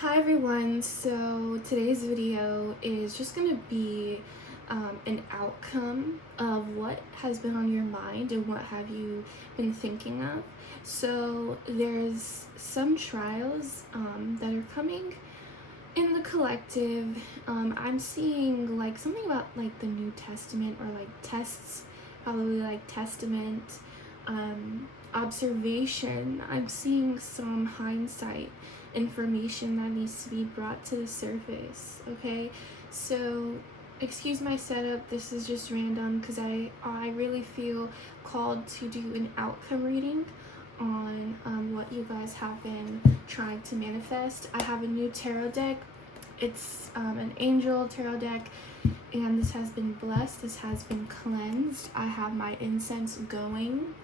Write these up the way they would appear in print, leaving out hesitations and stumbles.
Hi everyone, so today's video is just going to be an outcome of what has been on your mind and what have you been thinking of. So there's some trials that are coming in the collective. I'm seeing like something about like the New Testament or like tests, probably like testament, observation. I'm seeing some hindsight information that needs to be brought to the surface. Okay, so excuse my setup. This is just random because I really feel called to do an outcome reading on what you guys have been trying to manifest. I have a new tarot deck. It's an angel tarot deck, and this has been blessed. This has been cleansed. I have my incense going.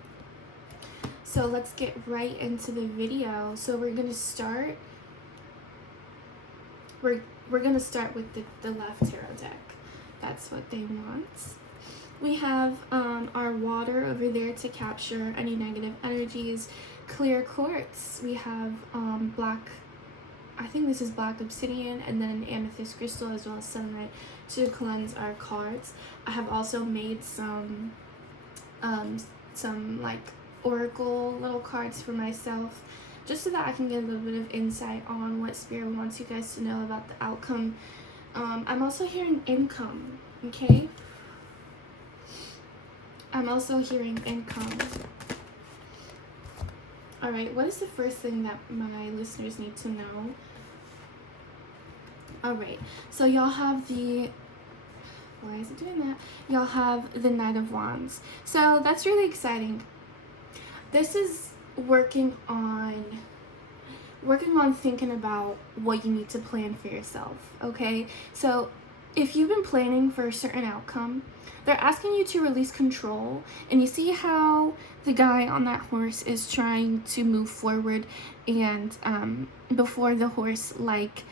So let's get right into the video. So we're gonna start. We're gonna start with the left tarot deck. That's what they want. We have our water over there to capture any negative energies. Clear quartz. We have black, I think this is black obsidian, and then an amethyst crystal as well as sunlight to cleanse our cards. I have also made some like oracle little cards for myself, just so that I can get a little bit of insight on what Spirit wants you guys to know about the outcome. I'm also hearing income, okay? I'm also hearing income. All right, what is the first thing that my listeners need to know? All right, so y'all have the, why is it doing that? Y'all have the Knight of Wands. So that's really exciting. This is working on thinking about what you need to plan for yourself, okay? So if you've been planning for a certain outcome, they're asking you to release control, and you see how the guy on that horse is trying to move forward, and before the horse like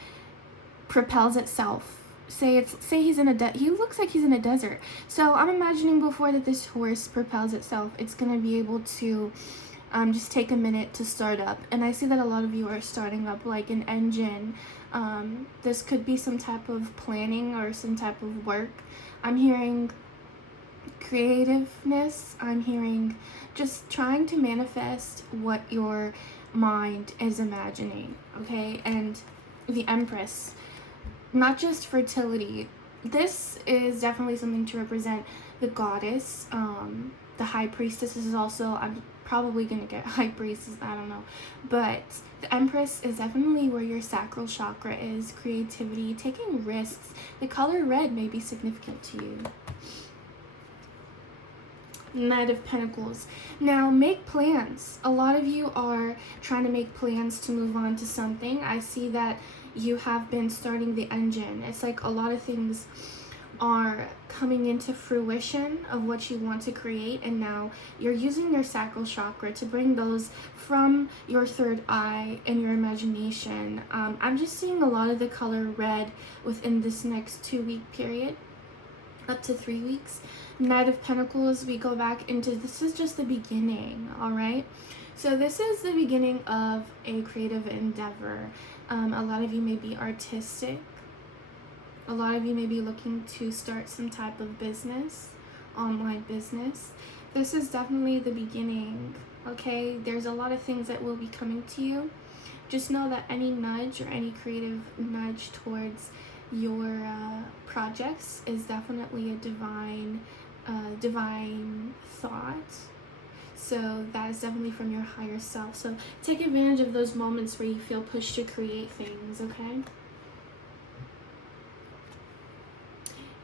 propels itself, say he's in he looks like he's in a desert. So I'm imagining before that this horse propels itself, it's gonna be able to just take a minute to start up. And I see that a lot of you are starting up like an engine. This could be some type of planning or some type of work. I'm hearing creativeness. I'm hearing just trying to manifest what your mind is imagining, okay? And the Empress, not just fertility. This is definitely something to represent the goddess. The High Priestess is also, I'm probably gonna get High Priestess, I don't know, but the Empress is definitely where your sacral chakra is, creativity, taking risks. The color red may be significant to you. Knight of Pentacles. Now, make plans. A lot of you are trying to make plans to move on to something. I see that you have been starting the engine. It's like a lot of things are coming into fruition of what you want to create, and now you're using your sacral chakra to bring those from your third eye and your imagination. I'm just seeing a lot of the color red within this next 2-week period, up to 3 weeks. Knight of Pentacles, we go back into, this is just the beginning, all right? So this is the beginning of a creative endeavor. A lot of you may be artistic. A lot of you may be looking to start some type of business, online business. This is definitely the beginning, okay? There's a lot of things that will be coming to you. Just know that any nudge or any creative nudge towards your projects is definitely a divine thought. So that is definitely from your higher self. So take advantage of those moments where you feel pushed to create things, okay?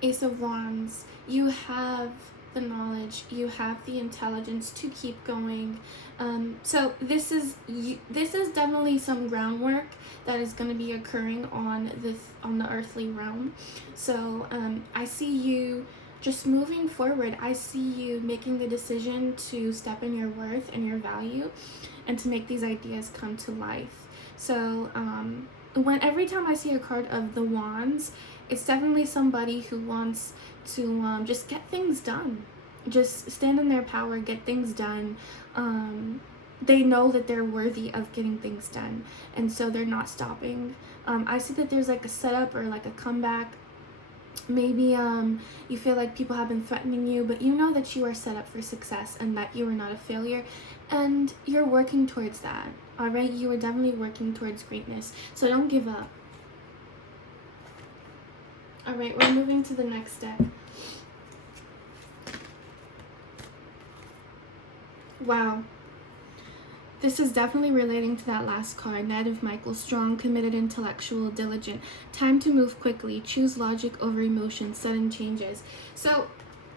Ace of Wands, you have the knowledge, you have the intelligence to keep going. So this is definitely some groundwork that is going to be occurring on the earthly realm. So I see you just moving forward. I see you making the decision to step in your worth and your value, and to make these ideas come to life. So every time I see a card of the Wands, it's definitely somebody who wants to just get things done. Just stand in their power, get things done. they know that they're worthy of getting things done, and so they're not stopping. I see that there's like a setup or like a comeback. Maybe you feel like people have been threatening you, but you know that you are set up for success and that you are not a failure, and you're working towards that. All right, you are definitely working towards greatness, so don't give up. All right, we're moving to the next deck. Wow. This is definitely relating to that last card, Knight of Michael, strong, committed, intellectual, diligent. Time to move quickly. Choose logic over emotion. Sudden changes. So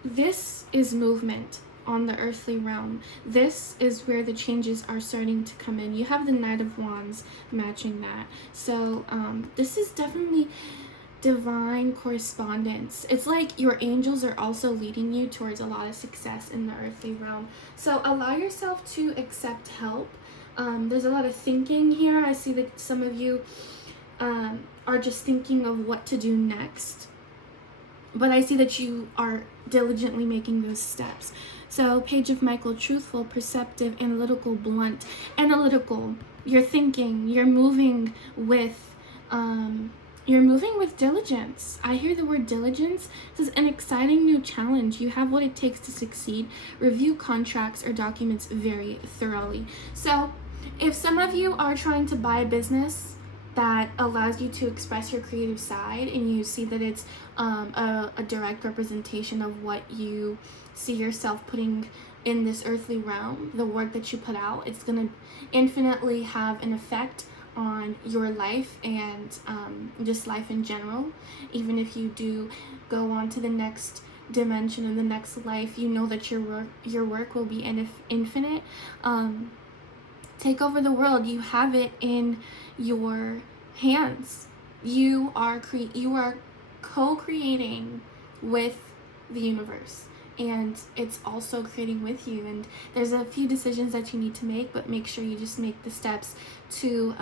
this is movement on the earthly realm. This is where the changes are starting to come in. You have the Knight of Wands matching that. So this is definitely divine correspondence. It's like your angels are also leading you towards a lot of success in the earthly realm. So allow yourself to accept help. There's a lot of thinking here. I see that some of you are just thinking of what to do next, but I see that you are diligently making those steps. So Page of Michael, truthful, perceptive, analytical, blunt. Analytical, you're thinking, you're moving with diligence. I hear the word diligence. This is an exciting new challenge. You have what it takes to succeed. Review contracts or documents very thoroughly. So if some of you are trying to buy a business that allows you to express your creative side, and you see that it's a direct representation of what you see yourself putting in this earthly realm, the work that you put out, it's going to infinitely have an effect on your life and just life in general. Even if you do go on to the next dimension and the next life, you know that your work will be infinite. Take over the world. You have it in your hands. You are co-creating with the universe, and it's also creating with you. And there's a few decisions that you need to make, but make sure you just make the steps to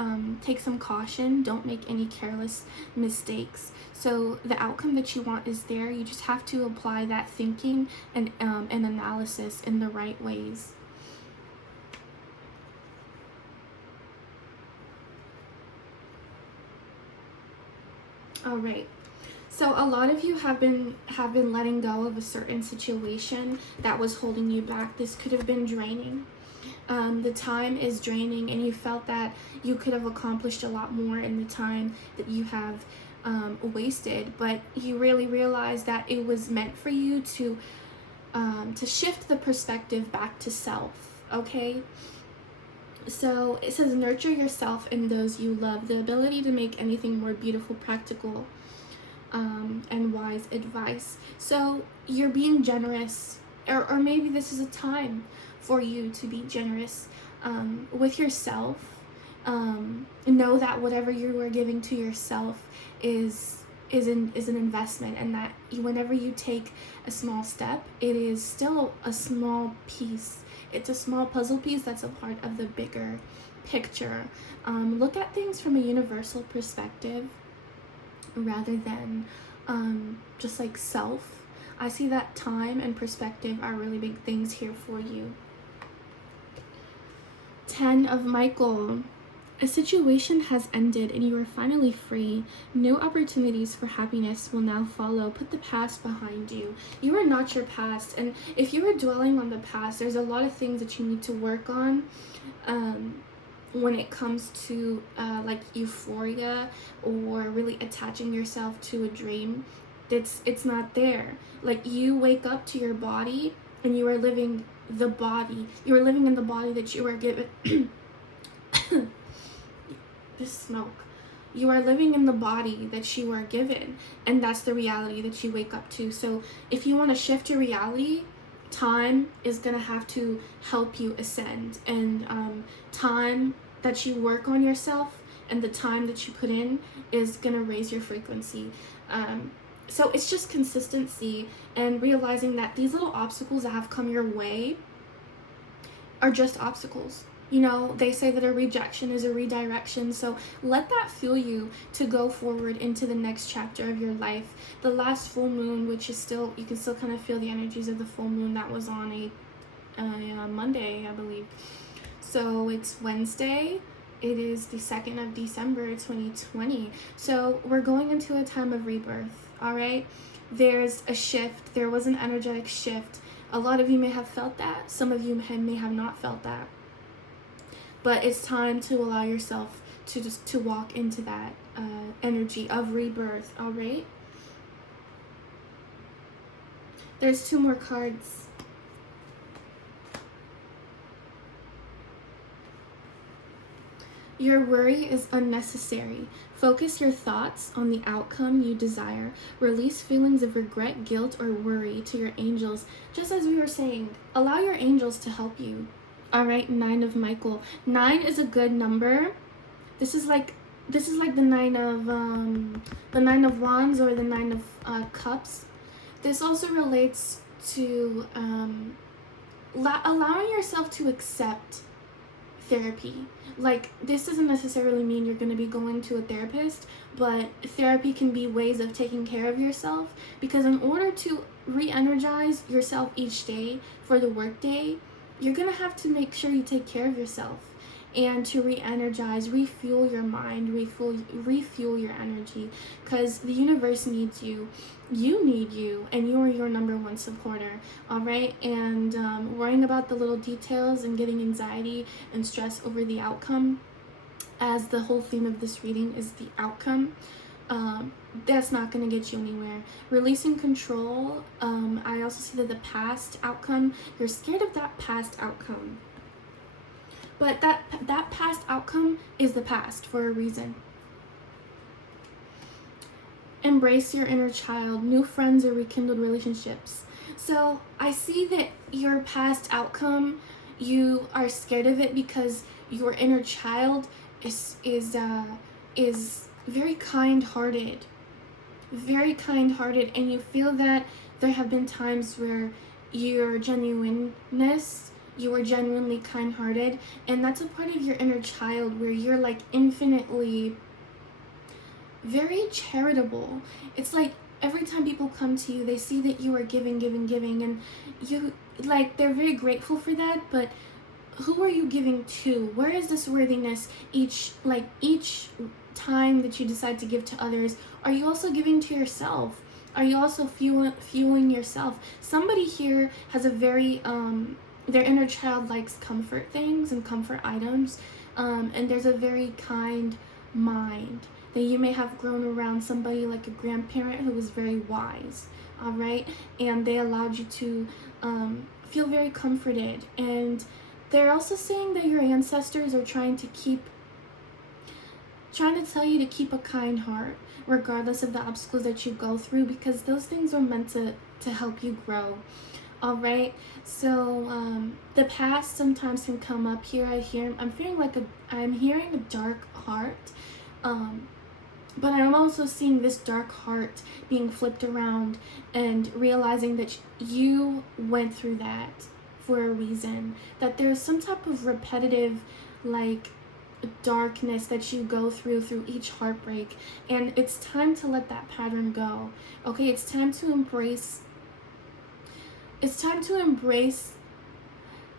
take some caution. Don't make any careless mistakes. So the outcome that you want is there. You just have to apply that thinking and analysis in the right ways. All right. So a lot of you have been letting go of a certain situation that was holding you back. This could have been draining. The time is draining, and you felt that you could have accomplished a lot more in the time that you have wasted. But you really realize that it was meant for you to shift the perspective back to self. Okay. So it says, nurture yourself and those you love. The ability to make anything more beautiful, practical, and wise advice. So you're being generous, or maybe this is a time for you to be generous with yourself. Know that whatever you are giving to yourself is an investment, and that whenever you take a small step, it is still a small piece. It's a small puzzle piece that's a part of the bigger picture. Look at things from a universal perspective rather than just like self. I see that time and perspective are really big things here for you. 10 of Michael. A situation has ended and you are finally free. New opportunities for happiness will now follow. Put the past behind you. You are not your past. And if you are dwelling on the past, there's a lot of things that you need to work on when it comes to like euphoria or really attaching yourself to a dream. It's not there. Like, you wake up to your body and you are living the body. You are living in the body that you are given. This smoke. You are living in the body that you are given, and that's the reality that you wake up to. So if you want to shift your reality, time is going to have to help you ascend, and time that you work on yourself and the time that you put in is going to raise your frequency. So it's just consistency and realizing that these little obstacles that have come your way are just obstacles. You know, they say that a rejection is a redirection, so let that fuel you to go forward into the next chapter of your life. The last full moon, which is still, you can still kind of feel the energies of the full moon that was on a Monday, I believe. So it's Wednesday. It is the 2nd of December 2020. So we're going into a time of rebirth, all right? There's a shift. There was an energetic shift. A lot of you may have felt that. Some of you may have not felt that. But it's time to allow yourself to walk into that energy of rebirth, all right? There's 2 more cards. Your worry is unnecessary. Focus your thoughts on the outcome you desire. Release feelings of regret, guilt, or worry to your angels. Just as we were saying, allow your angels to help you. All right, 9 of Michael. 9 is a good number. This is like the 9 of Wands or the 9 of Cups. This also relates to allowing yourself to accept therapy. Like, this doesn't necessarily mean you're going to be going to a therapist, but therapy can be ways of taking care of yourself, because in order to re-energize yourself each day for the workday, you're going to have to make sure you take care of yourself. And to re-energize, refuel your mind, refuel your energy, because the universe needs you. You need you, and you're your number 1 supporter, all right? And worrying about the little details and getting anxiety and stress over the outcome, as the whole theme of this reading is the outcome, that's not going to get you anywhere. Releasing control, I also see that the past outcome, you're scared of that past outcome. But that past outcome is the past for a reason. Embrace your inner child, new friends or rekindled relationships. So I see that your past outcome, you are scared of it because your inner child is very kind-hearted, and you feel that there have been times where your genuineness, you were genuinely kind-hearted, and that's a part of your inner child where you're like infinitely very charitable. It's like every time people come to you, they see that you are giving, and you, like, they're very grateful for that, but who are you giving to? Where is this worthiness each time that you decide to give to others? Are you also giving to yourself? Are you also fueling yourself? Somebody here has a very their inner child likes comfort things and comfort items, and there's a very kind mind that you may have grown around somebody like a grandparent who was very wise, all right? And they allowed you to feel very comforted. And they're also saying that your ancestors are trying to tell you to keep a kind heart, regardless of the obstacles that you go through, because those things are meant to help you grow. All right, so the past sometimes can come up here. I'm hearing a dark heart, but I'm also seeing this dark heart being flipped around and realizing that you went through that for a reason. That there's some type of repetitive, like, darkness that you go through each heartbreak, and it's time to let that pattern go. Okay, it's time to embrace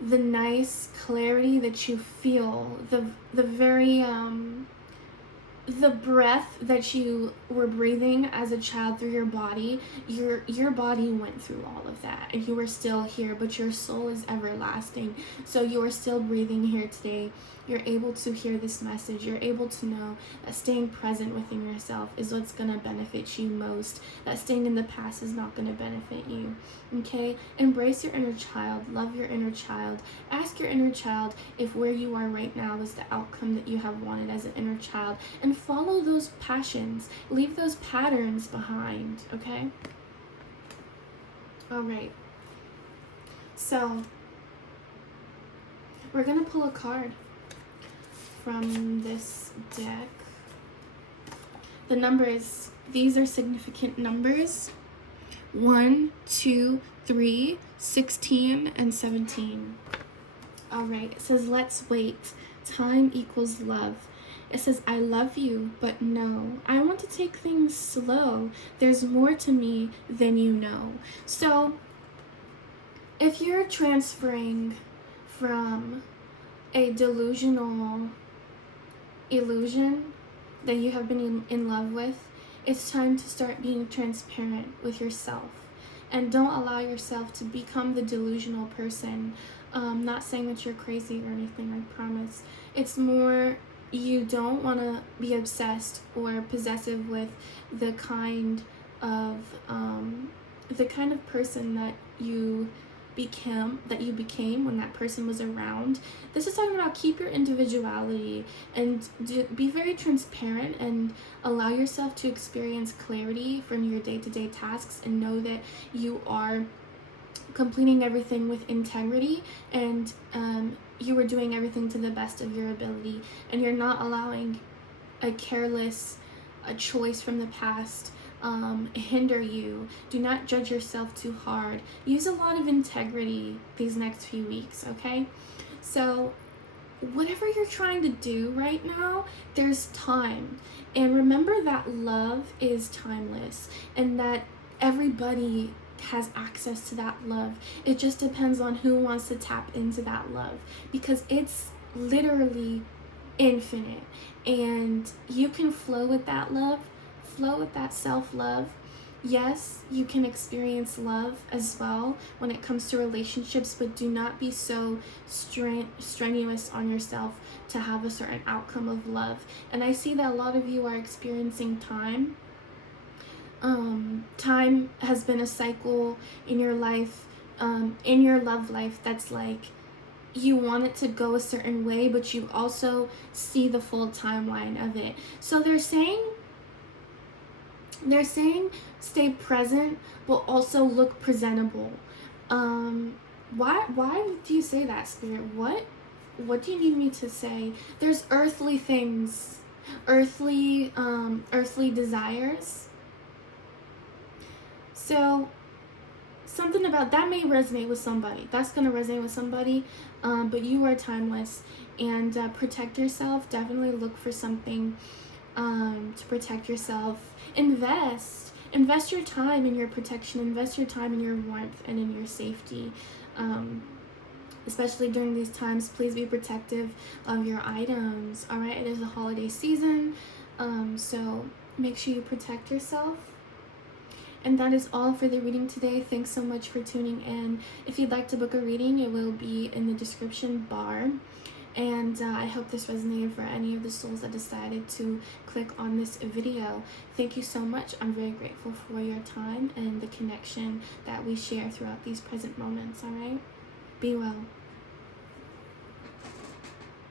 the nice clarity that you feel, the very the breath that you were breathing as a child through your body. Your body went through all of that, and you are still here, but your soul is everlasting. So you are still breathing here today. You're able to hear this message. You're able to know that staying present within yourself is what's going to benefit you most. That staying in the past is not going to benefit you. Okay? Embrace your inner child. Love your inner child. Ask your inner child if where you are right now is the outcome that you have wanted as an inner child. And follow those passions. Leave those patterns behind. Okay? Alright. So, we're going to pull a card from this deck. The numbers, these are significant numbers: 1, 2, 3, 16, and 17. All right, it says, let's wait. Time equals love. It says, I love you, but no, I want to take things slow. There's more to me than you know. So if you're transferring from a delusional illusion that you have been in love with, it's time to start being transparent with yourself. And don't allow yourself to become the delusional person. Not saying that you're crazy or anything, I promise. It's more you don't want to be obsessed or possessive with the kind of person that you became when that person was around. This is talking about keep your individuality and be very transparent and allow yourself to experience clarity from your day-to-day tasks and know that you are completing everything with integrity and you are doing everything to the best of your ability, and you're not allowing a careless choice from the past hinder you. Do not judge yourself too hard. Use a lot of integrity these next few weeks, okay? So whatever you're trying to do right now, there's time. And remember that love is timeless and that everybody has access to that love. It just depends on who wants to tap into that love, because it's literally infinite, and you can flow with that love, flow with that self-love. Yes, you can experience love as well when it comes to relationships, but do not be so strenuous on yourself to have a certain outcome of love. And I see that a lot of you are experiencing time. Time has been a cycle in your life, in your love life, that's like you want it to go a certain way, but you also see the full timeline of it. So they're saying stay present, but also look presentable. Why do you say that, Spirit? What do you need me to say? There's earthly things, earthly desires. So something about that may resonate with somebody. That's going to resonate with somebody, but you are timeless. And protect yourself. Definitely look for something to protect yourself. Invest your time in your protection. Invest your time in your warmth and in your safety. Especially during these times, please be protective of your items. All right, it is a holiday season, so make sure you protect yourself. And that is all for the reading today. Thanks so much for tuning in. If you'd like to book a reading, it will be in the description bar. And I hope this resonated for any of the souls that decided to click on this video. Thank you so much. I'm very grateful for your time and the connection that we share throughout these present moments, all right? Be well.